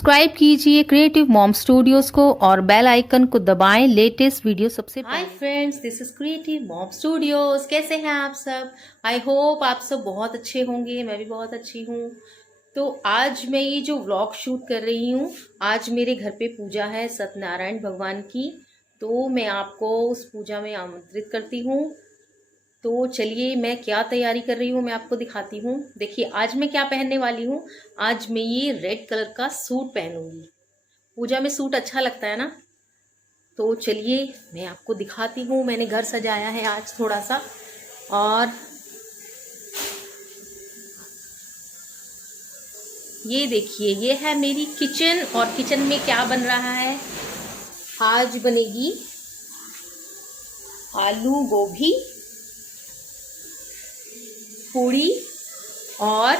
Subscribe कीजिए creative mom studios को और बेल आइकन को दबाएं लेटेस्ट वीडियो सबसे पहले। Hi friends, this is creative mom studios. कैसे हैं आप सब? आई होप आप सब बहुत अच्छे होंगे। मैं भी बहुत अच्छी हूँ। तो आज मैं ये जो व्लॉग शूट कर रही हूँ, आज मेरे घर पे पूजा है सत्यनारायण भगवान की। तो मैं आपको उस पूजा में आमंत्रित करती हूँ। तो चलिए मैं क्या तैयारी कर रही हूँ मैं आपको दिखाती हूँ। देखिए आज मैं क्या पहनने वाली हूँ। आज मैं ये रेड कलर का सूट पहनूंगी। पूजा में सूट अच्छा लगता है ना। तो चलिए मैं आपको दिखाती हूँ। मैंने घर सजाया है आज थोड़ा सा। और ये देखिए, ये है मेरी किचन। और किचन में क्या बन रहा है, आज बनेगी आलू गोभी पूड़ी और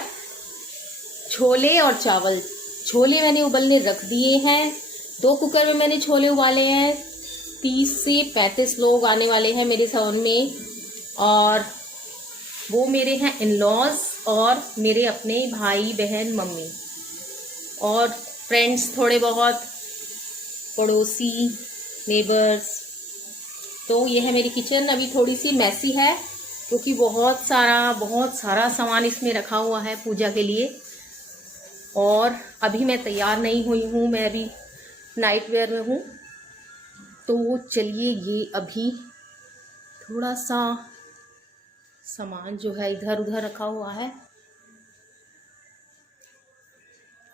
छोले और चावल। छोले मैंने उबलने रख दिए हैं। 2 कुकर में मैंने छोले उबाले हैं। 30 से 35 लोग आने वाले हैं मेरे सवन में। और वो मेरे हैं इन-लॉज और मेरे अपने भाई बहन मम्मी और फ्रेंड्स, थोड़े बहुत पड़ोसी, नेबर्स। तो ये है मेरी किचन। अभी थोड़ी सी मैसी है क्योंकि बहुत सारा सामान इसमें रखा हुआ है पूजा के लिए। और अभी मैं तैयार नहीं हुई हूँ, मैं अभी नाइट वेयर में हूँ। तो चलिए ये अभी थोड़ा सा सामान जो है इधर उधर रखा हुआ है।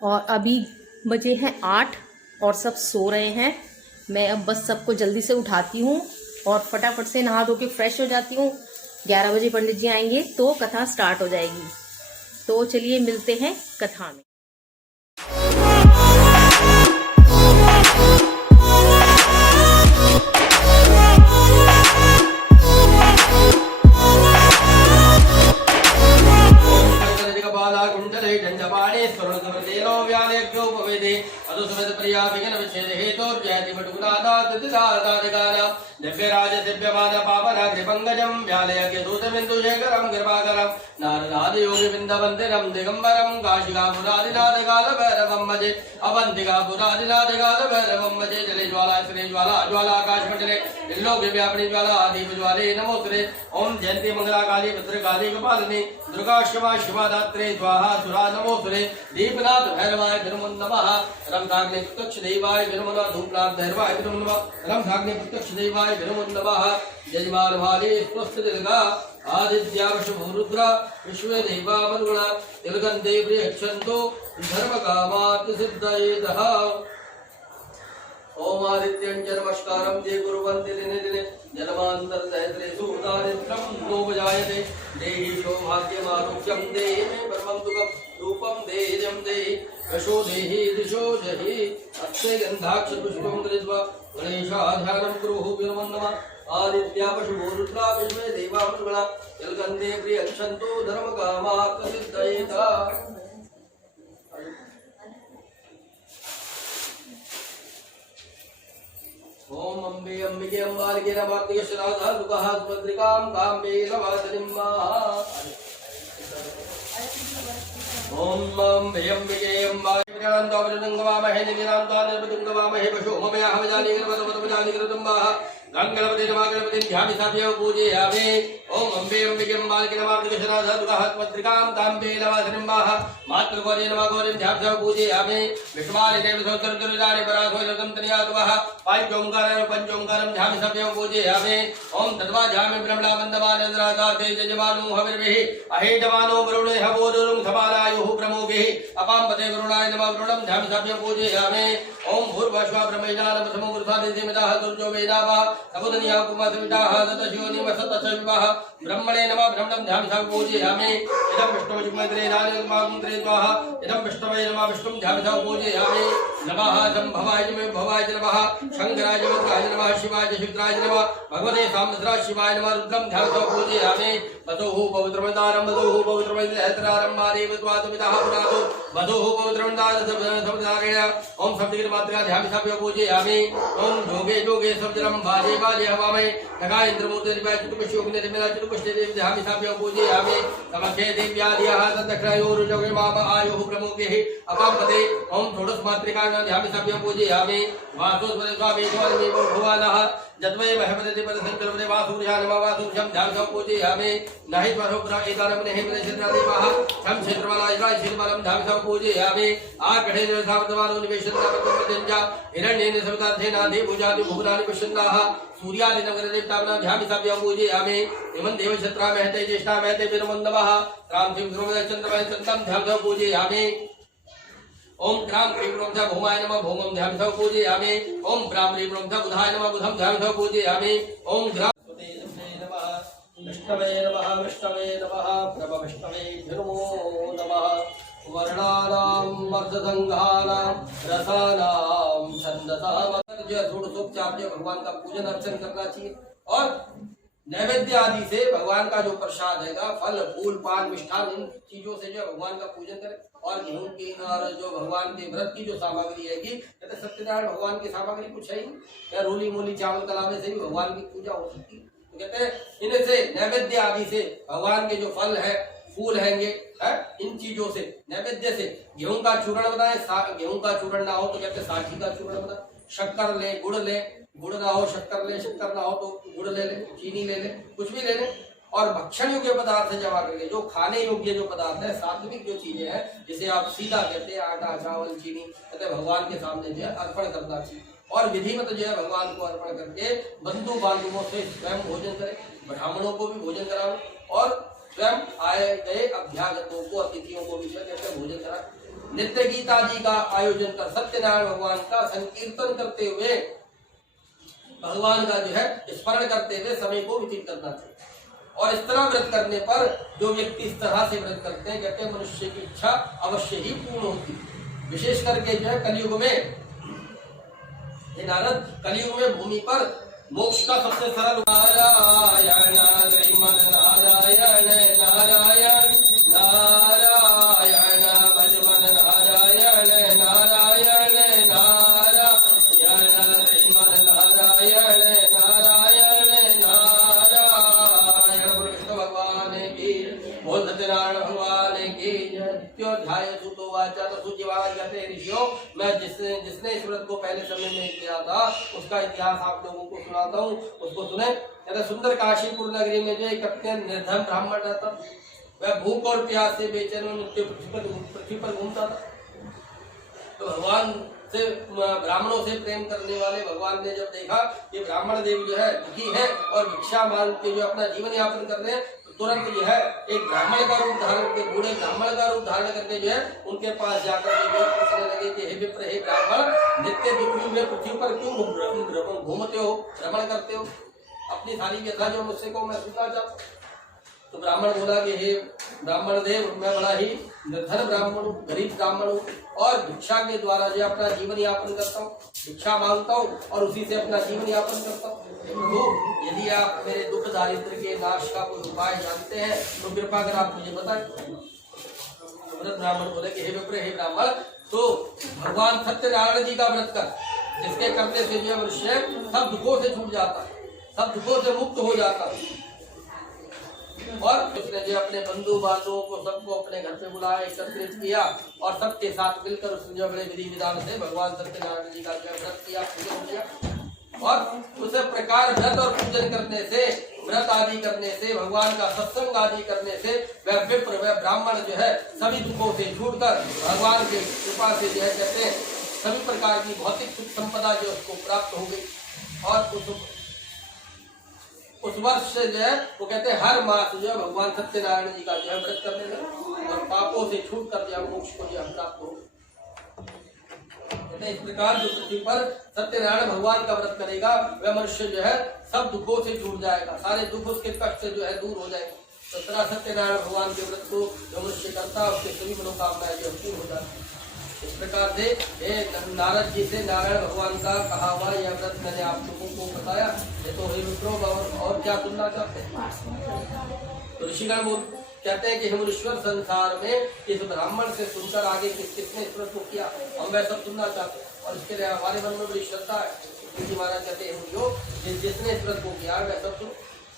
और अभी बजे हैं 8 और सब सो रहे हैं। मैं अब बस सबको जल्दी से उठाती हूँ और फटाफट से नहा धो के फ्रेश हो जाती हूँ। 11 बजे पंडित जी आएंगे तो कथा स्टार्ट हो जाएगी। तो चलिए मिलते हैं कथा में। दिव्यराज दिव्यमान पावन कृपंगजं व्यालय दूतबिंदु शेखरं कृपाकरं नारदाद योगी बिंदवंदिरं दिगंबरं काशिकापुरादिनाथ काल भैरवं भजे अवंतिका पुरादिनाथ काल भैरवं भजे जले ज्वाला श्री ज्वाला ज्वाला आकाश मंडले लोक व्यापनी ज्वाला दीप ज्वाले नमोस्तुते ओम जयंती मंगला काली भद्रकाली कपालिनी दुर्गा क्षमा शिवा दात्रे स्वाहा सुरा नमोस्तुते दीपनाथ भैरवाय नमो नमः रमधाग्नि प्रत्यक्ष देवाय नमो नमः धूपनाथ भैरवाय नमो नमः रमधाग्नि प्रत्यक्ष देवाय नमो नमः यजमान भाले स्वस्थ दिलगा आदित्यावशुरुद्र विश्वे देवामनुगुणा तिलगंधे प्रियक्षन्तो धर्म कामात् सिद्धयेतः ओम आदित्यं नमस्कारं ते कुर्वन्ति दिने दिने जन्मांतर सहस्रेषु दारिद्र्यं नोपजायते देहि सौभाग्यमारोग्यं देहि मे परमं सुखं रूपं देहिजं देहि यशो देहि दिशो जहि अक्षय गन्धाक्ष पुष्पं कृत्वा गणेशाध्यानं कुरुः विनमो नमः आदित्या पशुभो रुद्रा विश्वे देवामनुगुणा तिलगन्धे प्रियक्षन्तो धर्म कामात् सिद्धयेतः ओम अम्बे अम्बिके अम्बालिके नमार्तिके श्राद्धा दुःखः सुभद्रिकां काम्बे नवासनिम्मा ओम अम्बे अम्बिके अम्बालिके विरान्तावृतंगवामहे निरान्तानिर्वृतंगवामहे पशो ममया हवजानि गर्भवतवजानि कृतम्बाः गंगणपति नमागणपति ध्यामि साभ्यो पूजयामि ओम अम्बे अम्बिके अम्बालिके नमार्तिके श्राद्धा दुःखः सुभद्रिकां काम्बे नवासनिम्मा मातृगौरी नमः गौरीं ध्यामि पूजयामि विष्णुमालिने विसोत्तरदुर्जानि पराधो जगं तनयातवः पंचोंकारं ध्यामि सभ्यो पूजयामि ओम तद्वाजामि ब्रह्मणा वन्दमानन्द्रादा तेजजमानो हविर्भिः अहेजमानो वरुणे हवोरुं समानायुः प्रमोभिः अपाम्पते वरुणाय नमः वरुणं ध्यामि सभ्यो पूजयामि ओम भूर्भुवः ब्रह्मेजानं समूर्धादिमेदाः दुर्जो वेदाः सबुदनिया कुमारविदाः ततशिवनिमसतसविवाः ब्रह्मणे नमः ब्रह्मणं ध्यामि सभ्यो पूजयामि इदं विष्णुमैत्रे दानमागुंत्रे स्वाहा इदं विष्णवे नमः विष्णुं ध्यामि सभ्यो पूजयामि नमः शंभवाय नमः शंकराय नमः शिवाय शुद्राय नमः भगवते सामसराय शिवाय नमः रुद्रं ध्यात्वा पूजयामि वधूः पवित्रमन्दारं वधूः पवित्रमन्दारं मारेव त्वातमितः पुरातो वधूः पवित्रमन्दारसमदारेण ओम सप्तगिरिमात्रा ध्यामि सभ्यो पूजयामि ओम जोगे जोगे सप्तरं बाजे बाजे हवामहे नगा इंद्रमूर्ते दिव्याय चतुर्मुखी निर्मला चतुर्मुखी देवी ध्यामि सभ्यो पूजयामि समखे दिव्यादियाः तदक्षयोरुजगे माम आयुः प्रमुखेः अपाम्पते ओम षोडश मातृकाणां ध्यामि सभ्यं पूजयामि वासुस्वरे स्वामी स्वामी भगवानः जत्वै महपदति परसंकल्पने वासुभ्यां नमः वासुभ्यां ध्यानं पूजयामि नहि स्वरूपरा एतारं नेहि प्रसिद्धदेवः सं क्षेत्रवाला इला शिल्परं ध्यानं पूजयामि आकढे सावतवानो निवेशननामकं हिरण्येन सवितार्थेनाधि भुजादि भुवनानि पश्यन्नाः सूर्यादि नगरदेवतानां ध्यामि सभ्यं पूजयामि इमं देवक्षत्रा महते ज्येष्ठा महते विरमन्दवः राम सिंह चंद्रमय चंदम ध्यानं पूजयामि ओम ग्राम क्रीं ब्रह्म भूमाय नमः भूमं ध्यानं पूजयामि ओम ब्राह्म क्रीं ब्रह्म बुधाय नमः बुधं ध्यानं पूजयामि ओम ग्राम नमः विष्णवे नमः विष्णवे नमः प्रभ विष्णवे नमो नमः वर्णानां वर्धसंघानां रसानां छन्दसां जो षोडशोपचार भगवान का पूजन अर्चन करना चाहिए और नैवेद्य आदि से भगवान का जो प्रसाद है फल फूल पान मिष्ठान इन चीजों से जो भगवान का पूजन करें और गेहूं की और जो भगवान के व्रत की जो सामग्री है कहते सत्यनारायण भगवान की सामग्री कुछ है ही क्या रोली मोली चावल कलावे से भी भगवान की पूजा हो सकती है। तो कहते हैं इनसे नैवेद्य आदि से भगवान के जो फल है फूल हैंगे इन चीजों से नैवेद्य से गेहूं का चूर्ण बनाए गेहूं का चूर्ण ना हो तो कहते साठी का चूर्ण बना शक्कर ले गुड़ ना हो शक्कर ले शक्कर ना हो तो गुड़ ले ले चीनी ले ले कुछ भी ले ले और भक्षण योग्य पदार्थ जमा करके जो खाने योग्य जो पदार्थ है सात्विक जो चीजें हैं जिसे आप सीधा कहते हैं आटा चावल चीनी कहते भगवान के सामने जो है अर्पण करना चाहिए और विधिवत जो है भगवान को अर्पण करके बंधु बांधवों से स्वयं भोजन करें ब्राह्मणों को भी भोजन कराओ और स्वयं आए गए अभ्यागतों को अतिथियों को भी कहते भोजन करा नित्य गीत आदि का आयोजन कर सत्यनारायण भगवान का संकीर्तन करते हुए भगवान का जो है स्मरण करते हुए समय को व्यतीत करना चाहिए और इस तरह व्रत करने पर जो व्यक्ति इस तरह से व्रत करते हैं कहते हैं मनुष्य की इच्छा अवश्य ही पूर्ण होती है। विशेष करके जो है कलयुग में हे नारद कलयुग में भूमि पर मोक्ष का सबसे सरल नारायण श्रीमन नारायण नारायण नारायण भजमन नारायण नारायण नारायण श्रीमन नारायण नारायण नारायण कृष्ण भगवान की बोल सत्यनारायण भगवान की अध्याय सुतो वाचा तो सूर्य महाराज कहते हैं ऋषियों मैं जिसने इस व्रत को पहले समय में किया था उसका इतिहास आप लोगों को सुनाता हूँ उसको सुने। कहते सुंदर काशीपुर नगरी में जो एक अत्यंत निर्धन ब्राह्मण रहता वह भूख और प्यास से बेचैन पृथ्वी पर घूमता था। तो भगवान से ब्राह्मणों से प्रेम करने वाले भगवान ने जब देखा कि ब्राह्मण देव जो है दुखी है और भिक्षा मांग के जो अपना जीवन यापन कर रहे हैं तुरंत जो है एक ब्राह्मण का रूप धारण करके बूढ़े ब्राह्मण का रूप धारण करके जो है उनके पास जाकर के पूछने लगे कि हे विप्र हे ब्राह्मण नित्य दुखी में पृथ्वी पर क्यों घूमते हो भ्रमण करते हो अपनी सारी व्यथा जो मुझसे को मैं सुनना चाहता। तो ब्राह्मण बोला कि हे ब्राह्मण देव मैं बड़ा ही निर्धन ब्राह्मण हूँ गरीब ब्राह्मण हूँ और भिक्षा के द्वारा जो अपना जीवन यापन करता हूँ भिक्षा मांगता हूँ और उसी से अपना जीवन यापन करता हूँ। तो यदि आप मेरे दुख दारिद्र के नाश का कोई उपाय जानते हैं तो कृपा कर आप मुझे बताएं। तो ब्राह्मण बोले कि हे विप्र हे ब्राह्मण तो भगवान सत्यनारायण जी का व्रत कर जिसके करने से जो मनुष्य सब दुखों से छूट जाता है सब दुखों से मुक्त हो जाता है। और उसने जो अपने बंधु बांधवों को सबको अपने घर पे बुलाया एकत्रित किया और सबके साथ मिलकर उसने जो बड़े विधि विधान से भगवान सत्यनारायण जी का व्रत किया पूजन किया और उस प्रकार व्रत और पूजन करने से व्रत आदि करने से भगवान का सत्संग आदि करने से वह विप्र वह ब्राह्मण जो है सभी दुखों से छूटकर भगवान के कृपा से जो है कहते हैं सभी प्रकार की भौतिक सुख संपदा जो उसको प्राप्त हो गई। और उस वर्ष से जो है वो कहते हैं हर मास जो है भगवान सत्यनारायण जी का जो है व्रत करने लगे और पापों से छूट कर जो मोक्ष को जो प्राप्त हो। इस प्रकार जो पृथ्वी पर सत्यनारायण भगवान का व्रत करेगा वह मनुष्य जो है सब दुखों से छूट जाएगा सारे दुख उसके कष्ट से जो है दूर हो जाएगा। तो तरह सत्यनारायण भगवान के व्रत को जो मनुष्य करता है उसके सभी मनोकामनाएं जो पूर्ण हो जाती है। इस प्रकार से नारद जी से नारायण भगवान का कहा हुआ यह व्रत मैंने आप लोगों को बताया। ये तो हे मित्रों और क्या सुनना चाहते हैं। तो ऋषिगण कहते हैं कि हे मनुष्य संसार में इस ब्राह्मण से सुनकर आगे किसने इस व्रत को किया हम वह सब सुनना चाहते हैं और इसके लिए हमारे मन में बड़ी श्रद्धा है। क्योंकि महाराज कहते हैं जिसने इस व्रत को किया वह सब सुनो।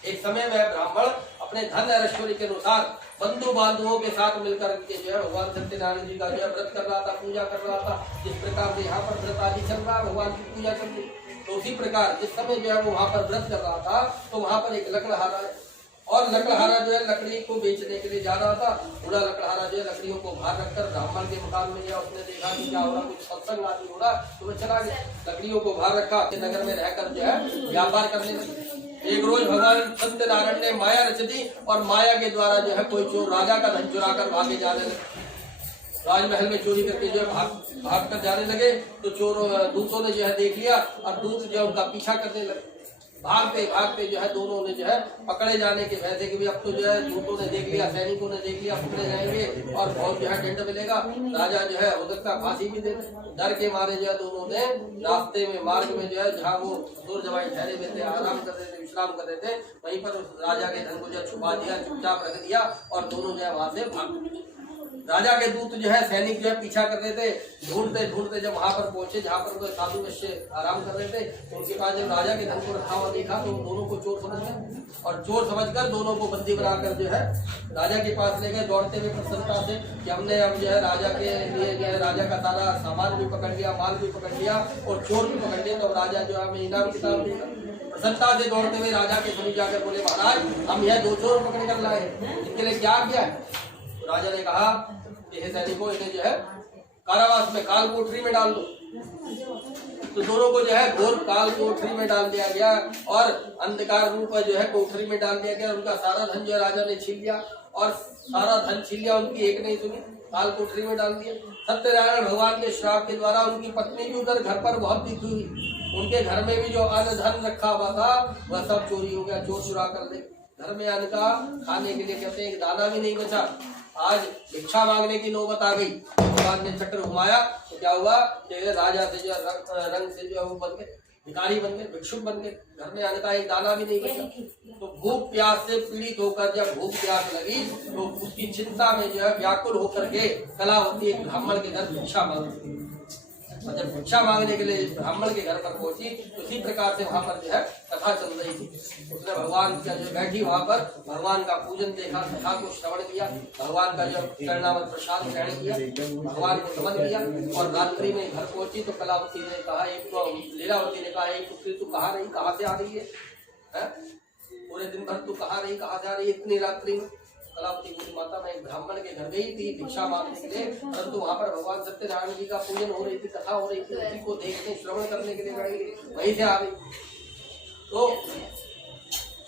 एक समय में ब्राह्मण अपने धन और ऐश्वर्य के अनुसार बंधु बांधवों के साथ मिलकर के जो है भगवान सत्यनारायण जी का जो है व्रत कर रहा था, पूजा कर रहा था। जिस प्रकार से यहाँ पर व्रत आदि चल रहा है, भगवान की पूजा करके, तो उसी प्रकार जिस समय जो है वो वहाँ पर व्रत कर रहा था, तो वहाँ पर एक लकड़हारा है, और लकड़हारा जो है लकड़ी को बेचने के लिए जा रहा था। बूढ़ा लकड़हारा जो है लकड़ियों को बाहर रखकर ब्राह्मण के मकान में गया। उसने देखा कि क्या हो रहा, कुछ सत्संग आदि हो रहा, तो वह चला गया, लकड़ियों को बाहर रखा, नगर में रहकर जो है व्यापार करने लगे। एक रोज भगवान सत्यनारायण ने माया रच दी, और माया के द्वारा जो है कोई चोर राजा का धन चुरा कर भागे जाने लगे। राजमहल में चोरी करके जो है भाग कर जाने लगे, तो चोर दूतों ने जो है देख लिया, और दूत जो है उनका पीछा करने लगे। भागते जो है दोनों ने जो है पकड़े जाने के भय थे कि अब तो जो है दूतों ने देख लिया, सैनिकों ने देख लिया, पकड़े जाएंगे और बहुत जो है दंड मिलेगा। राजा जो है उधर का फांसी भी दे, डर के मारे जो है दोनों ने रास्ते में मार्ग में जो है जहाँ वो दूर जवाई ठहरे हुए थे, आराम कर रहे थे, विश्राम कर रहे थे, वहीं पर उस राजा के धन को जो छुपा दिया, चुपचाप रख दिया, और दोनों जो है वहां से भाग। राजा के दूत जो है सैनिक जो है पीछा कर रहे थे, ढूंढते ढूंढते जब वहां पर पहुंचे जहाँ पर कोई साधु वैश्य आराम कर रहे थे, तो उनके पास जब राजा के धन को रखा हुआ देखा, तो दोनों को चोर समझ गए, और चोर समझकर दोनों को बंदी बनाकर जो है राजा के पास ले गए, दौड़ते हुए प्रसन्नता से कि हमने अब जो है राजा के लिए जो है राजा का सारा सामान भी पकड़ लिया, माल भी पकड़ लिया, और चोर भी पकड़ लिया। तो राजा जो है हमें इनाम किताब देगा। प्रसन्नता से दौड़ते हुए राजा के समीप जाकर बोले, महाराज हम यह 2 चोर पकड़ कर लाए, इनके लिए क्या किया है? तो राजा ने कहा, सैनिकों इन्हें जो है कारावास में, काल कोठरी में डाल दो। तो दोनों को जो है घोर काल कोठरी में डाल दिया गया, और अंधकार रूप जो है कोठरी में डाल दिया गया। उनका सारा धन जो है राजा ने छीन लिया, और सारा धन छीन लिया, उनकी एक नहीं सुनी, काल कोठरी में डाल दिया। सत्यनारायण भगवान के श्राप के द्वारा उनकी पत्नी भी उधर घर पर बहुत दुखी हुई, उनके घर में भी जो अन्न धन रखा हुआ था वह सब चोरी हो गया, चोर चुरा कर ले। घर में अन्न का खाने के लिए कहते हैं एक दाना भी नहीं बचा। आज भिक्षा मांगने की नौबत आ गई। भगवान ने चक्र घुमाया तो क्या हुआ, राजा से जो रंग से जो बन गए, भिखारी बन गए, भिक्षुक बन गए, घर में अन्न का एक दाना भी नहीं बचा। तो भूख प्यास से पीड़ित होकर जब भूख प्यास लगी, तो उसकी चिंता में जो है व्याकुल होकर के कलावती एक ब्राह्मण के घर भिक्षा मांगती, और जब भिक्षा मांगने के लिए ब्राह्मण के घर पर पहुंची, तो इसी प्रकार से वहां पर जो है कथा चल रही थी। उसने भगवान का जो बैठी वहां पर भगवान का पूजन देखा, कथा को श्रवण किया, भगवान का जो चरणामृत प्रसाद ग्रहण किया, भगवान को नमन किया, और रात्रि में घर पहुंची तो कलावती ने कहा, एक तो लीलावती ने कहा, एक पुत्री तू कहाँ रही, कहाँ से आ रही है? पूरे दिन भर तू कहाँ रही, कहाँ से आ रही है इतनी रात्रि में? कलावती बोली, माता मैं एक ब्राह्मण के घर गई थी भिक्षा मांगने के लिए, परंतु वहाँ पर भगवान सत्यनारायण जी का पूजन हो रही थी, कथा हो रही थी, उसी को देखने श्रवण करने के लिए गई, वहीं से आ गई। तो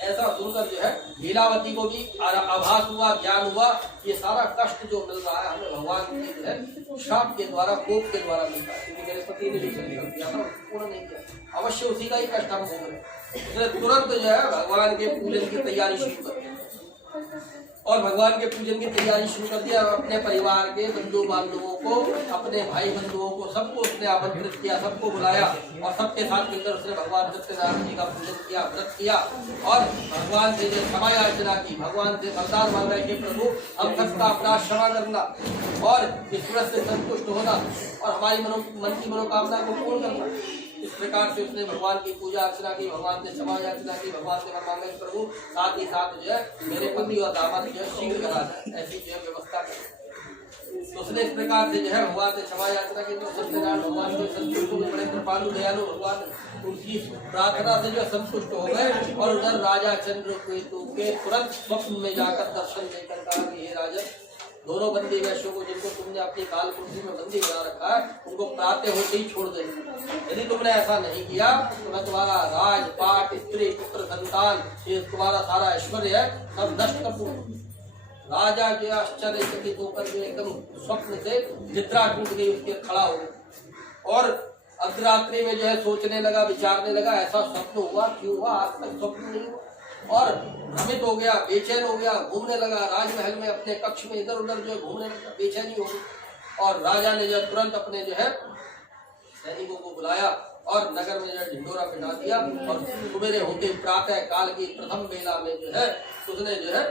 ऐसा सुनकर जो है लीलावती को भी आभास हुआ, ज्ञान हुआ, ये सारा कष्ट जो मिल रहा है हमें भगवान के जो है श्राप के द्वारा, कोप के द्वारा मिलता है, क्योंकि मेरे पति ने भी संकल्प किया था, पूर्ण नहीं किया, अवश्य उसी का ही कष्ट हम भोग रहे। उसने तुरंत जो है भगवान के पूजन की तैयारी शुरू कर दी, और भगवान के पूजन की तैयारी शुरू कर दिया। अपने परिवार के बंधु बांधवों को, अपने भाई बंधुओं को, सबको उसने आमंत्रित किया, सबको बुलाया, और सबके साथ मिलकर उसने भगवान सत्यनारायण जी का पूजन किया, व्रत किया, और भगवान से जो क्षमा याचना की, भगवान से वरदान मांगा कि प्रभु हम सबका अपराध क्षमा करना, और इस व्रत से संतुष्ट होना, और हमारी मन की मनोकामना को पूर्ण करना। इस प्रकार से उसने भगवान की पूजा अर्चना की, भगवान से क्षमा याचना की, भगवान से वर मांगा प्रभु साथ ही साथ जो है मेरे पति और दामाद जो है शीघ्र करा जाए, ऐसी जो है व्यवस्था करें। तो उसने इस प्रकार से जो है भगवान से क्षमा याचना की, तो सत्यनारायण भगवान जो संतुष्ट हुए, बड़े कृपालु दयालु भगवान उनकी प्रार्थना से जो संतुष्ट हो गए, और उधर राजा चंद्रकेतु के तुरंत स्वप्न में जाकर दर्शन देकर कहा कि हे राजा, दोनों बंदी वैश्यों को जिनको तुमने अपनी काल कुर्सी में बंदी बना रखा है, उनको प्रातः होते ही छोड़ देना। यदि तुमने ऐसा नहीं किया तो मैं तुम्हारा राजपाट, स्त्री, पुत्र, संतान, ये तुम्हारा सारा ऐश्वर्य है, सब नष्ट कर दूंगा। राजा के आश्चर्यचकित होकर के एकदम स्वप्न से निद्रा टूट गई, उसके खड़ा हो गया, और अर्धरात्रि में जो है सोचने लगा, विचारने लगा, ऐसा स्वप्न हुआ, क्यों हुआ, आज तक स्वप्न नहीं हुआ, और भ्रमित हो गया, बेचैन हो गया, घूमने लगा राजमहल में, अपने कक्ष में इधर उधर जो है घूमने लगा, बेचैनी हो गई। और राजा ने जो तुरंत अपने जो है सैनिकों को बुलाया, और नगर में जो है ढिंडोरा पिटा दिया, और सुबेरे होते प्रातः काल की प्रथम बेला में जो है उसने जो है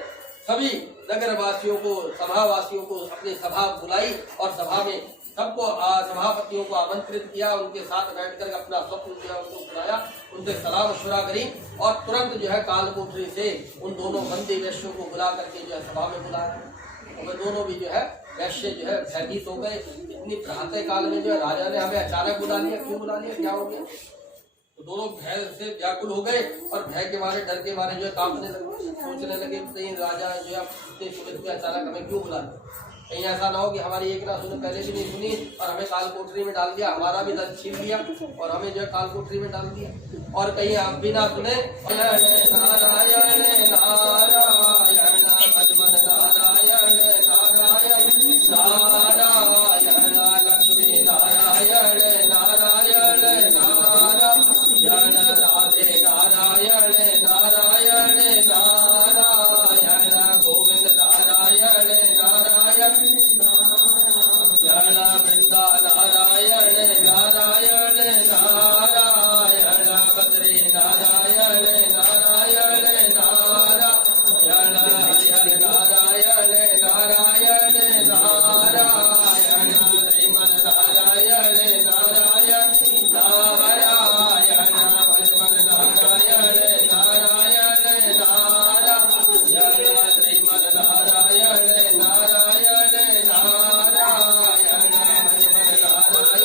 सभी नगर वासियों को, सभावासियों को अपनी सभा बुलाई, और सभा में सबको सभापतियों को आमंत्रित किया, उनके साथ बैठकर अपना स्वप्न जो है उनको सुनाया, उनसे सलाह मशवरा करी और तुरंत जो है कालकोठरी से उन दोनों बंदी वैश्यों को बुला करके जो है सभा में बुलाया। और वे दोनों भी जो है वैश्य जो है भयभीत हो गए। इतनी प्रातः काल में जो है राजा ने हमें अचानक बुला लिया, क्यों बुला लिया, क्या हो गया? तो दोनों भय से व्याकुल हो गए और भय के मारे, डर के मारे जो है कांपने लगे, सोचने लगे कहीं राजा जो है इतने सुबह में अचानक हमें क्यों बुला लिया, कहीं ऐसा ना हो कि हमारी एक ना सुने, पहले भी नहीं सुनी और हमें कालकोठरी में डाल दिया, हमारा भी दर्द छीन लिया और हमें जो है कालकोठरी में डाल दिया, और कहीं आप भी ना सुने। नारायण नारायण भजमन नारायण नारायण नारायण लक्ष्मी नारायण नारायण नारायण राधे नारायण नारायण नारायण गोविंद नारायण नारायण नारायण वृंदा नारायण नारायण नारायण बद्री नारायण नारायण नारायण हरिहर नारायण नारायण नारायण श्रीमन नारायण नारायण नारायण भजमन नारायण नारायण नारायण श्रीमन नारायण नारायण नारायण भजमन नारायण नारायण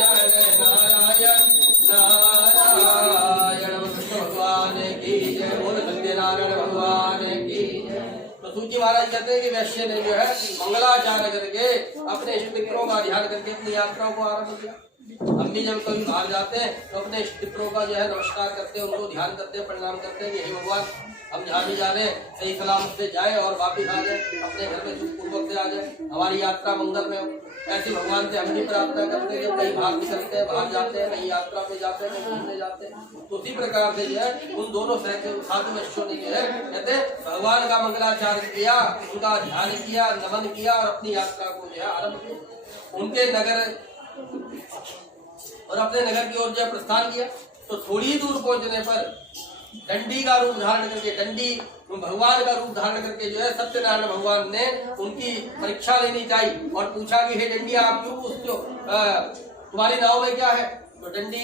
नारायण। कृष्ण भगवान की जय, बोल सत्यनारायण भगवान की जय। तो सूची महाराज कहते हैं कि वैश्य ने जो है मंगलाचार करके अपने इष्ट मित्रों का ध्यान करके अपनी यात्राओं को आरंभ किया। हम भी जब कभी बाहर जाते हैं तो अपने इष्ट मित्रों का जो है नमस्कार करते हैं, उनको ध्यान करते हैं, प्रणाम करते हैं कि हे भगवान हम जहाँ भी जा रहे हैं सही सलामत से जाए और वापिस आ जाए, अपने घर में सुखपूर्वक से आ जाए, हमारी यात्रा मंगल में हो। ऐसी भगवान से हम भी प्रार्थना करते हैं कि कहीं बाहर निकलते हैं, बाहर जाते हैं, कहीं यात्रा पे जाते हैं, कहीं घूमने जाते हैं, तो उसी प्रकार से जो है उन दोनों साधु वैश्यों ने जो है कहते भगवान का मंगलाचार किया, उनका ध्यान किया, नमन किया और अपनी यात्रा को जो है आरम्भ किया। उनके नगर और अपने नगर की ओर जो प्रस्थान किया तो थोड़ी दूर पहुंचने पर दंडी का रूप धारण करके, दंडी भगवान का रूप धारण करके जो है सत्यनारायण भगवान ने उनकी परीक्षा लेनी चाहिए और पूछा कि हे दंडी आप क्यों पूछते हो, तुम्हारी नाव में क्या है? तो दंडी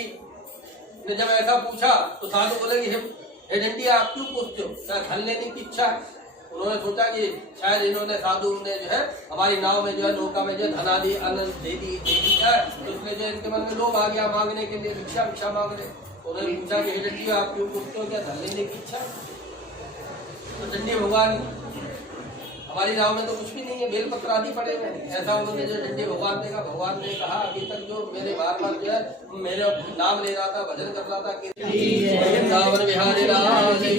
ने जब ऐसा पूछा तो साधु बोले कि हे दंडी आप क्यों पूछते हो, क्या धन लेने की इच्छा है? उन्होंने सोचा कि शायद इन्होंने साधु ने जो है हमारी नाव में जो है नौका में जो है धनादि अन्न दे दी है, तो इसलिए जो इनके मन में लोभ आ गया मांगने के लिए, भिक्षा मांग रहे। तो उन्होंने पूछा कि हे दंडी आप क्यों पूछते हो, क्या धन लेने की इच्छा? तो दंडी भगवान हमारी नाव में तो कुछ भी नहीं है, बेलपत्र आदि पड़े हुए, ऐसा उन्होंने जो दंडी भगवान ने कहा। भगवान ने कहा अभी तक जो मेरे बार बार जो है मेरे नाम ले रहा था, भजन कर रहा था, वृंदावन बिहारी लाल की।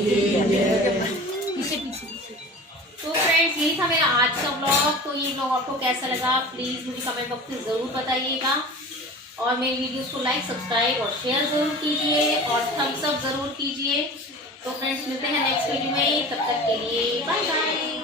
तो फ्रेंड्स यही था मेरा आज का ब्लॉग। तो ये ब्लॉग आपको कैसा लगा प्लीज़ मुझे कमेंट बॉक्स में ज़रूर बताइएगा और मेरी वीडियोस को लाइक, सब्सक्राइब और शेयर ज़रूर कीजिए और थम्स अप ज़रूर कीजिए। तो फ्रेंड्स मिलते हैं नेक्स्ट वीडियो में, तब तक के लिए बाय बाय।